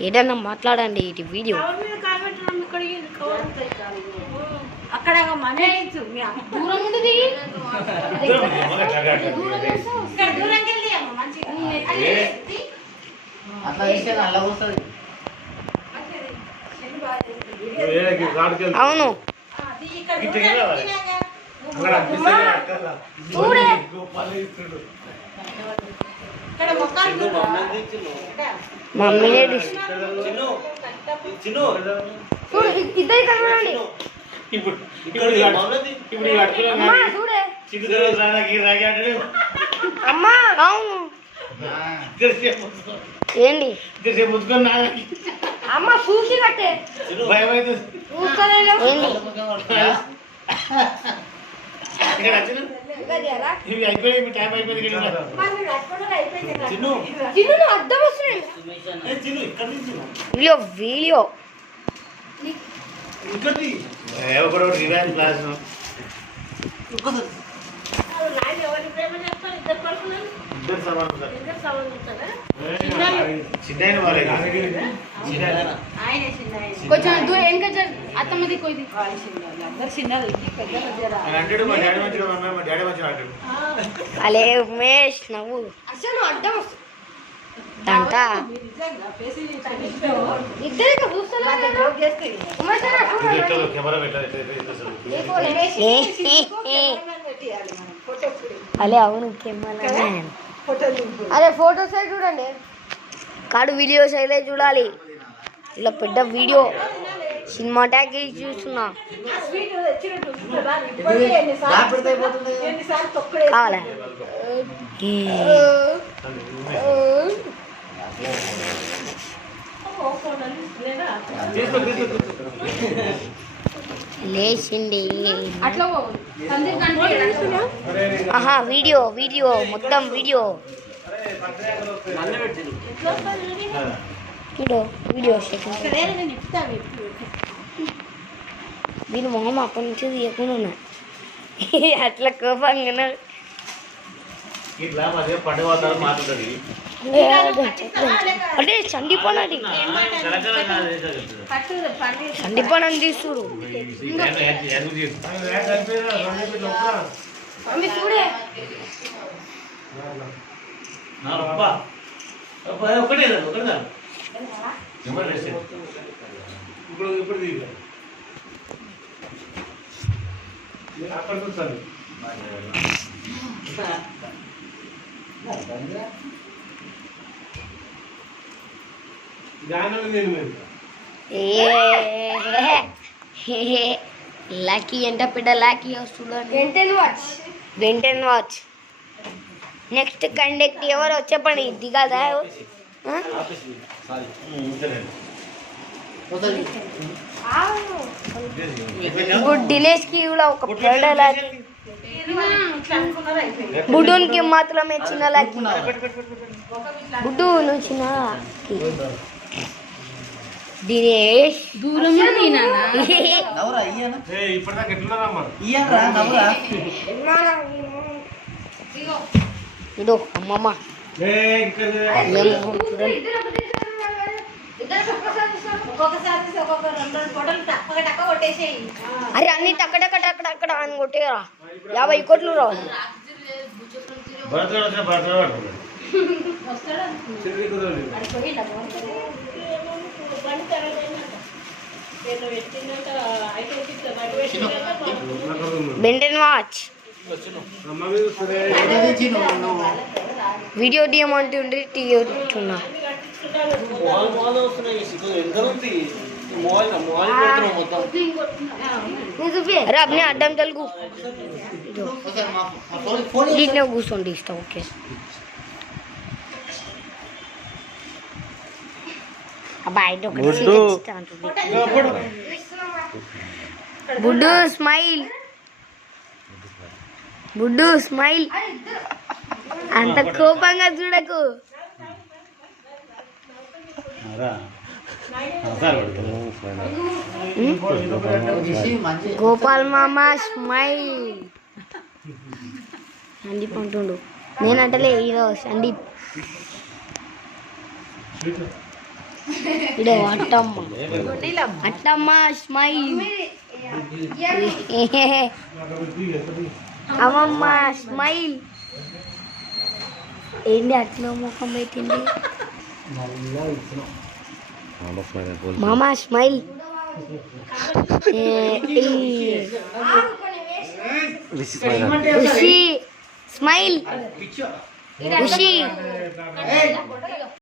ఏదన్నా మాట్లాడండి ఇది వీడియో. అక్కడ దూరం ఉండదు అవును మమ్మీనే ఇద్దరు కలవండి అమ్మా. అవును ఏంటి అమ్మ చూసి కట్టే అర్థం వస్తుంది వీడియో కొంచెం వెనక అత్తమ్మది కొద్ది అలే ఉమేష్ నవ్వు అసలు అడ్డం దంట అలే అవును కెమెరా అరే ఫోటోస్ చూడండి కాడు వీడియోస్ అయితే చూడాలి ఇలా పెద్ద వీడియో సినిమా ట్యాగ్ చూస్తున్నా కావాలా లేచింది ఆహా వీడియో వీడియో మొత్తం వీడియో వీడియో దీని మొహం అప్పటి నుంచి తీయకుండా ఉన్నాయి అట్లా కోపంగా అంటే చండిపోనది చండిపోనని తీసుడు లాకీ ఎంట పెద్ద లాకీ వస్తుంది వెంటన్ వాచ్ నెక్స్ట్ కండక్ట్ ఎవరో చెప్పండి దిగాదా ఇప్పుడు దినేష్కి కూడా ఒక పెద్ద లాకీ బుడ్డుకి మాత్రమే చిన్న లాకీ బుడ్డు నువ్వు చిన్న దినేష్ దూరం ఇదో అమ్మమ్మ అరే అన్ని టక్కడక్కడ అని కొట్టేరా 50 కోట్లు రావాలి బెంటన్ వాచ్ వీడియో తీయమంటే ఉండి తీయట్టున్నా అరే అబ్నే అడ్డం తెలుగు ఇట్నే కూర్చోండి ఇస్తా ఓకే అబ్బాయి బుడ్డు స్మైల్ బుడ్డు స్మైల్ అంత కోపంగా చూడకు గోపాల్ మామా స్మైల్ సందీప్ అంటుండు నేనంటలే హీరో సందీప్ ఇదో అట్టమ్మ అట్టమ్మ స్మైల్ అమ్మమ్మ స్మైల్ ఏంటి అట్లా ముఖం పెట్టింది మామ స్మైల్ ఋషి స్మైల్ ఋషి